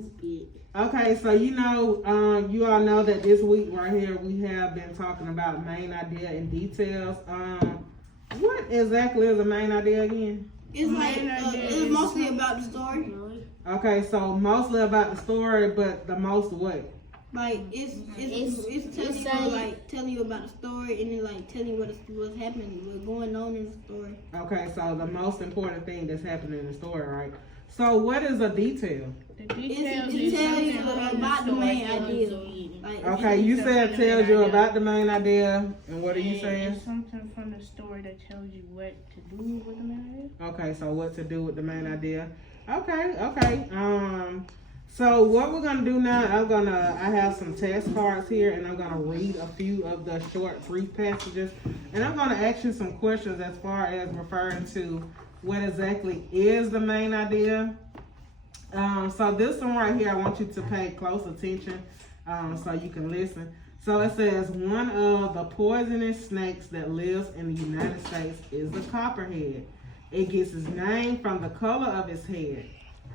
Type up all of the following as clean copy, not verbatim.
stupid. Okay, so you all know that this week right here we have been talking about main idea and details. What exactly is a main idea again? It's like it's mostly about the story. Okay, so mostly about the story, but the most what? Like it's telling you about the story and then like telling you what's happening, what's going on in the story. Okay, so the most important thing that's happening in the story, right? So what is a detail? The details It tells you about about the main idea. Like, Okay, you said it tells you about the main idea, and what are you saying? It's something from the story that tells you what to do with the main idea. Okay, so what to do with the main idea? Okay. So what we're gonna do now, I have some test cards here, and I'm gonna read a few of the short, brief passages, and I'm gonna ask you some questions as far as referring to what exactly is the main idea. So this one right here, I want you to pay close attention, so you can listen. So it says, one of the poisonous snakes that lives in the United States is the copperhead. It gets its name from the color of its head.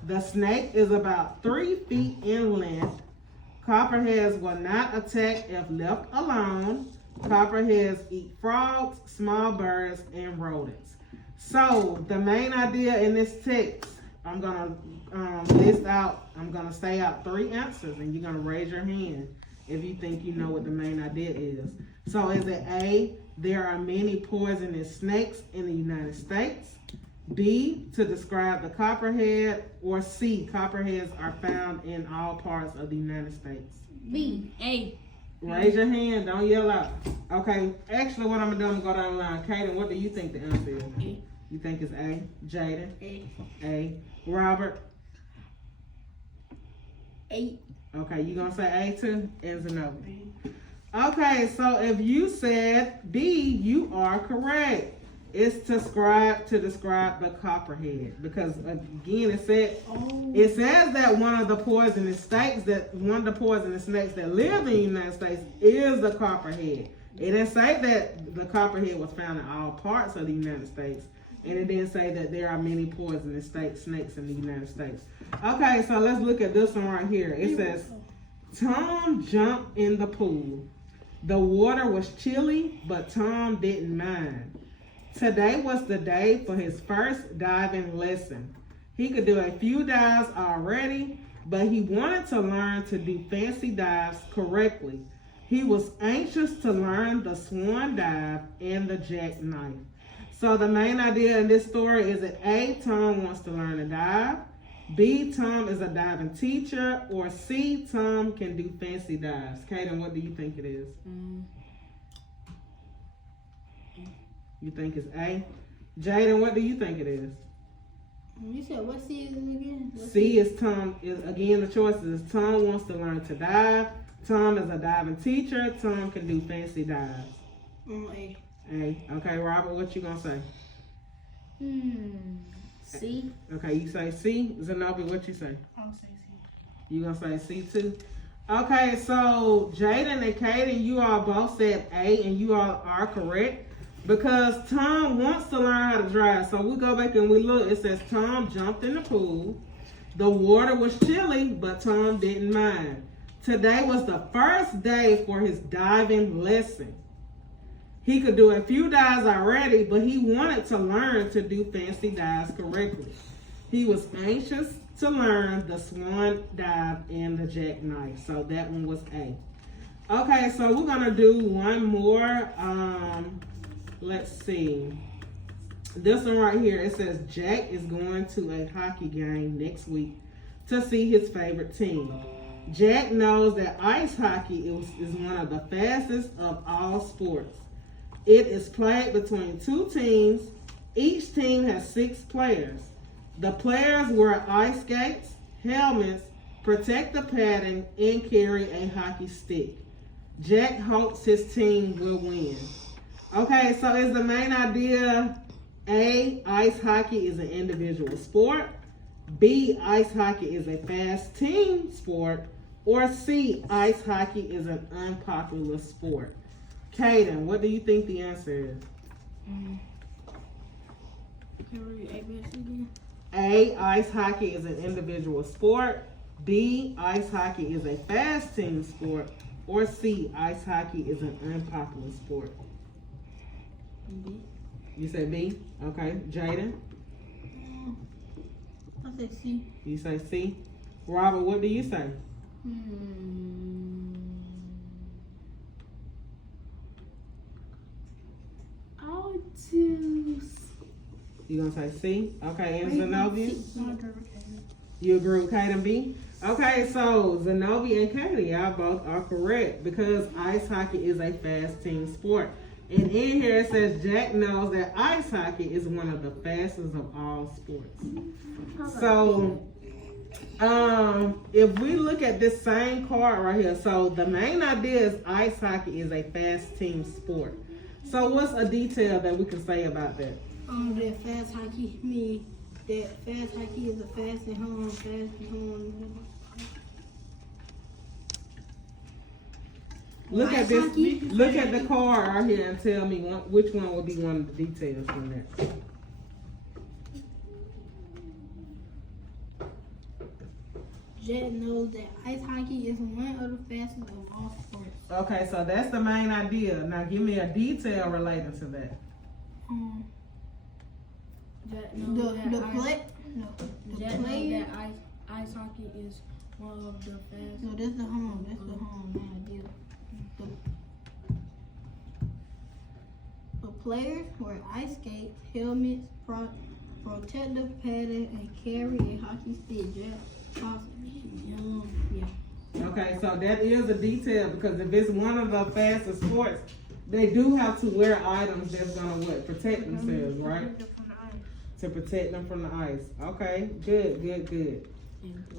The snake is about 3 feet in length. Copperheads will not attack if left alone. Copperheads eat frogs, small birds, and rodents. So the main idea in this text, I'm gonna I'm gonna say out 3 answers, and you're gonna raise your hand if you think you know what the main idea is. So is it A, there are many poisonous snakes in the United States? B, to describe the copperhead, or C, copperheads are found in all parts of the United States? B. A. Raise your hand, don't yell out. Okay, actually what I'm gonna do, I'm gonna go down the line. Kaden, what do you think the answer is? A. You think it's A? Jaden? A. Robert? A. Okay, you gonna say A too? And Zenobia. Okay, so if you said B, you are correct. It's to describe the copperhead, because again it says that one of the poisonous snakes that live in the United States is the copperhead. It didn't say that the copperhead was found in all parts of the United States, and it didn't say that there are many poisonous snakes in the United States. Okay, so let's look at this one right here. It says, Tom jumped in the pool. The water was chilly, but Tom didn't mind. Today was the day for his first diving lesson. He could do a few dives already, but he wanted to learn to do fancy dives correctly. He was anxious to learn the swan dive and the jackknife. So the main idea in this story is that A, Tom wants to learn to dive, B, Tom is a diving teacher, or C, Tom can do fancy dives. Kaden, what do you think it is? You think it's A? Jaden, what do you think it is? You said what C is it again? C is Tom. Again, the choices is Tom wants to learn to dive. Tom is a diving teacher. Tom can do fancy dives. A. A. Okay, Robert, what you gonna say? C. Okay, you say C. Zenobia, what you say? I'll say C. You gonna say C too? Okay, so Jaden and Kaden, you all both said A, and you all are correct. Because Tom wants to learn how to drive. So we go back and we look. It says Tom jumped in the pool. The water was chilly, but Tom didn't mind. Today was the first day for his diving lesson. He could do a few dives already, but he wanted to learn to do fancy dives correctly. He was anxious to learn the swan dive and the jackknife. So that one was A. Okay, so we're going to do one more. Let's see. This one right here, it says Jack is going to a hockey game next week to see his favorite team. Jack knows that ice hockey is one of the fastest of all sports. It is played between 2 teams. Each team has 6 players. The players wear ice skates, helmets, protective padding, and carry a hockey stick. Jack hopes his team will win. Okay, so is the main idea A, ice hockey is an individual sport, B, ice hockey is a fast team sport, or C, ice hockey is an unpopular sport? Kaden, what do you think the answer is? A, ice hockey is an individual sport, B, ice hockey is a fast team sport, or C, ice hockey is an unpopular sport? B. You say B? Okay. Jaden? I say C. You say C? Robert, what do you say? I'll choose. You gonna say C? Okay, and Wait, Zenobia? I'll go with Katie. You agree with Kate and B? Okay, so Zenobia and Katie, y'all both are correct because ice hockey is a fast team sport. And in here it says Jack knows that ice hockey is one of the fastest of all sports. So, if we look at this same card right here, so the main idea is ice hockey is a fast team sport. So what's a detail that we can say about that? That fast hockey mean that fast hockey is a fast and home, fast and home. Look at Ice this. hockey? Look at the card right here and tell me which one would be one of the details from that. Jet knows that ice hockey is one of the fastest of all sports. Okay, so that's the main idea. Now give me a detail relating to that. Jet The knows that the ice- play no the Jet knows player. that ice hockey is one of the fastest. No, that's the home. That's the home main idea. The players wear ice skates, helmets, protective padding, and carry a hockey stick. Jet yeah. Okay, so that is a detail because if it's one of the fastest sports, they do have to wear items that's gonna what? Protect themselves, right? To protect them from the ice. Okay, good.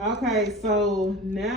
Okay, so now